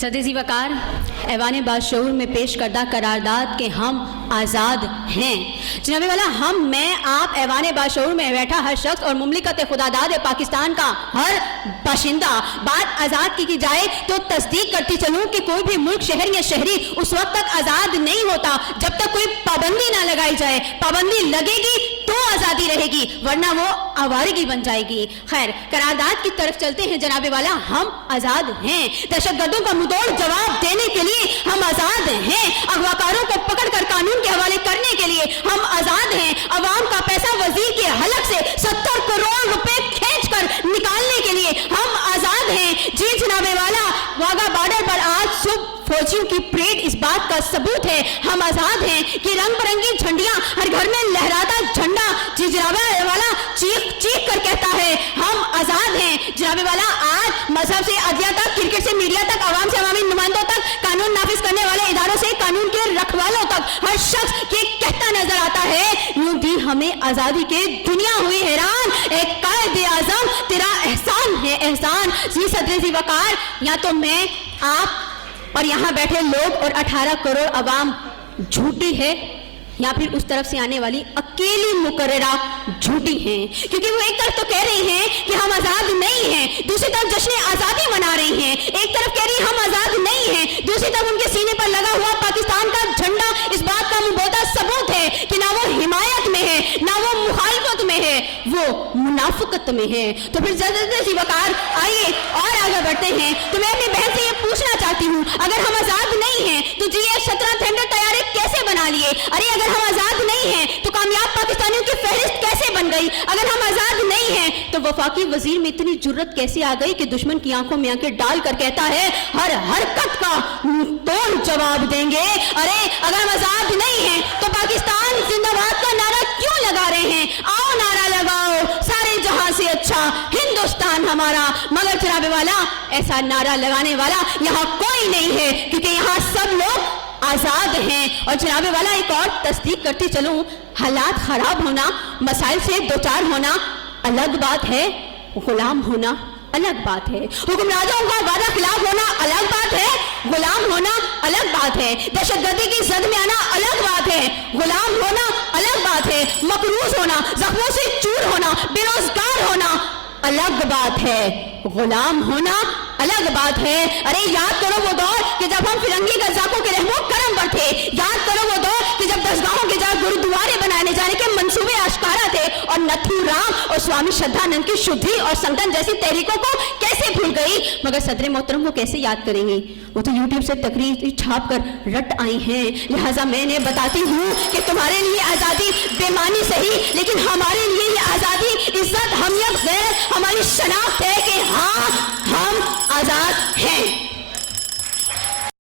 सदर ज़ी वक़ार ऐवान बाशऊर में पेश करदा करारदाद के हम आज़ाद हैं। जनाब वाला हम मैं आप ऐवान बाशऊर में बैठा हर शख्स और मुमलिकत खुदादाद पाकिस्तान का हर बाशिंदा बात आज़ाद की जाए तो तस्दीक करती चलूँ कि कोई भी मुल्क शहर या शहरी उस वक्त तक आज़ाद नहीं होता जब तक कोई पाबंदी ना लगाई जाए। पाबंदी लगेगी तो आज़ादी रहेगी, वरना वो आवारगी बन जाएगी। खैर, करारदाद की तरफ चलते हैं जनाब वाला। हम आज़ाद हैं। दहशतगर्दों का मुंहतोड़ जवाब देने के लिए हम आज़ाद हैं। अगवाकारों को पकड़कर कानून के हवाले करने के लिए हम आज़ाद हैं। अवाम का पैसा वजीर के हलक से 70 करोड़ रुपए खींचकर निकालने के लिए हम आज़ाद हैं। जी जनाब वाला, वाघा बॉर्डर पर आज सुबह फौजियों की परेड इस बात का सबूत है हम आज़ाद हैं कि रंग बिरंगी झंडियां हर घर में लहराता झंडा जी जनाब वाला चीख चीख कर कहता है हम आज़ाद हैं। जनाब वाला, आज मजहब से अदलिया तक, क्रिकेट से मीडिया तक, आवाम से अवामी नुमाइंदों तक, कानून नाफिज करने वाले इदारों से कानून के रखवालों तक हर शख्स ये कहता नजर आता है यूं दी हमें आज़ादी के दुनिया हुई हैरान, एक कायदे आज़म तेरा एहसान है एहसान। जी सदर ज़ी वक़ार, या तो मैं आप और यहाँ बैठे लोग और 18 करोड़ अवाम झूठी है, या फिर उस तरफ से आने वाली अकेली मुकर्ररा झूठी हैं। क्योंकि वो एक तरफ तो कह रही हैं कि हम आज़ाद नहीं हैं, दूसरी तरफ जश्न आज़ादी मना रही हैं। एक तरफ कह रही हैं हम आज़ाद नहीं हैं, दूसरी तरफ उनके सीने पर लगा हुआ पाकिस्तान का झंडा इस बात का मुबोदा सबूत है कि ना वो हिमायत में है, ना वो मुखालफत में है, वो मुनाफिकत में है। तो फिर सदर ज़ी वक़ार, आइए और आगे बढ़ते हैं। तो मैं अपनी बहन से ये पूछना चाहती हूँ, अगर हम आज़ाद नहीं हैं तो जी ये 17 टेंडर तैयारी कैसे बना लिए? अरे अगर हम आज़ाद नहीं हैं तो कामयाब पाकिस्तानियों की फहरिस्त कैसे बन गई? अगर हम आज़ाद नहीं हैं तो वफाकी वजीर में इतनी जुर्रत कैसे आ गई कि दुश्मन की आंखों में आंखें डालकर कहता है हर हरकत का तोड़ जवाब देंगे? अरे अगर हम आज़ाद नहीं हैं तो पाकिस्तान जिंदाबाद का नारा क्यों लगा रहे हैं? आओ नारा लगाओ, सारे जहां से अच्छा हिंदुस्तान हमारा। मगर जनाब वाला, ऐसा नारा लगाने वाला यहाँ कोई नहीं है, क्योंकि यहाँ सब लोग आज़ाद हैं। और जनाब वाला, एक और तस्दीक करती चलूं, हालात खराब होना, मसाइल से दो चार होना अलग बात है, गुलाम होना अलग बात है। हुक्मरानों का वादा खिलाफ होना अलग बात है, गुलाम होना अलग बात है। दहशतगर्दी की जद में आना अलग बात है, गुलाम होना अलग बात है। मकरूज होना, जख्मों से चूर होना, बेरोजगार होना अलग बात है, गुलाम होना अलग बात है। अरे याद करो वो दौर कि जब हम फिरंगी गजाकों के रहमो करम पर थे। याद करो वो दौर कि जब दरगाहों के जगह गुरुद्वारे बनाने जाने के मंसूबे आश्कारा थे, और नथुराम और स्वामी श्रद्धानंद की शुद्धि और संगठन जैसी तहरीकों को कैसे भूल गई? मगर सदर मोहतरम वो कैसे याद करेंगे? वो तो यूट्यूब से तकरीर छाप कर रट आई हैं। लिहाजा मैंने बताती हूँ कि तुम्हारे लिए आज़ादी बेमानी सही, लेकिन हमारे लिए ये आज़ादी इज्जत, हमियत, गैर, हमारी शनाख्त है कि हाँ हम आज़ाद हैं।